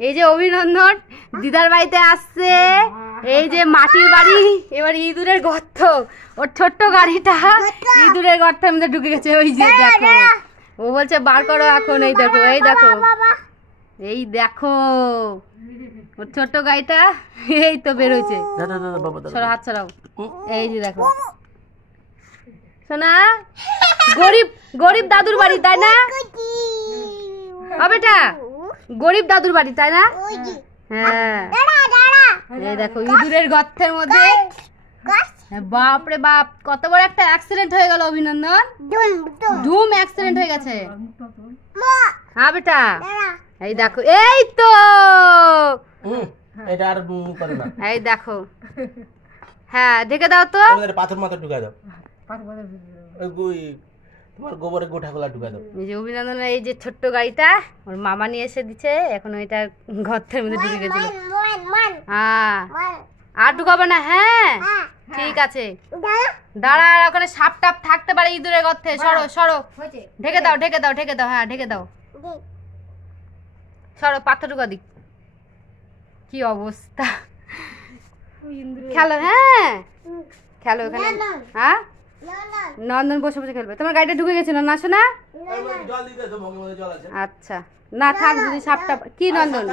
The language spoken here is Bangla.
এই যে অভিনন্দন দিদার বাড়িতে আসছে, এই যে মাটির বাড়ি, এবার ইঁদুরের গর্ত, ওর ছোট্ট গাড়িটা ইঁদুরের গর্তের মধ্যে ঢুকে গেছে। ওই যে দেখো, ও বলছে বার করো এখন। এই দেখো, এই দেখো, এই দেখো ওর ছোট্ট গাড়িটা এই তো বেরোচ্ছে। সরো, হাত ছড়াও। এই যে দেখো সোনা, গরিব গরিব দাদুর বাড়ি তাই না বেটা? গরিব দাদুর বাড়ি তাই না? হ্যাঁ, এই দেখো ইঁদুরের গর্তের মধ্যে। বাপ রে বাপ, কত বড় একটা অ্যাক্সিডেন্ট হয়ে গেল অভিনন্দন, ধুম অ্যাক্সিডেন্ট হয়ে গেছে। হ্যাঁ বেটা, এই দেখো, এই তো এটা আর করে না। এই দেখো, হ্যাঁ ঢেকে দাও তো, পাথর মাথা ঢুকায় দাও, তোমার গোবরের গোঠাগুলা ঢুকায় দাও। এই যে অভিনন্দন, এই যে ছোট্ট গাড়িটা ওর মামা নিয়ে এসে দিচ্ছে, এখন ওইটা গর্তের মধ্যে ঢুকে গেছিল। হ্যাঁ, আর ঢুকাবে না? হ্যাঁ ঠিক আছে, দাঁড়া, ওখানে সাপ টাপ থাকতে পারে ইঁদুরের গর্তে। সরো সরো, ঢেকে দাও, ঢেকে দাও, ঢেকে দাও, হ্যাঁ ঢেকে দাও, সরো, পাথর ঢুকা দিক। কি অবস্থা, খেলো, হ্যাঁ খেলো এখানে। হ্যাঁ, নন্দন বসে বসে খেলবে। তোমার গাড়িটা ঢুকে গেছিল না, আসো না? আচ্ছা, না থাক যদি সাপটা। কি নন্দন?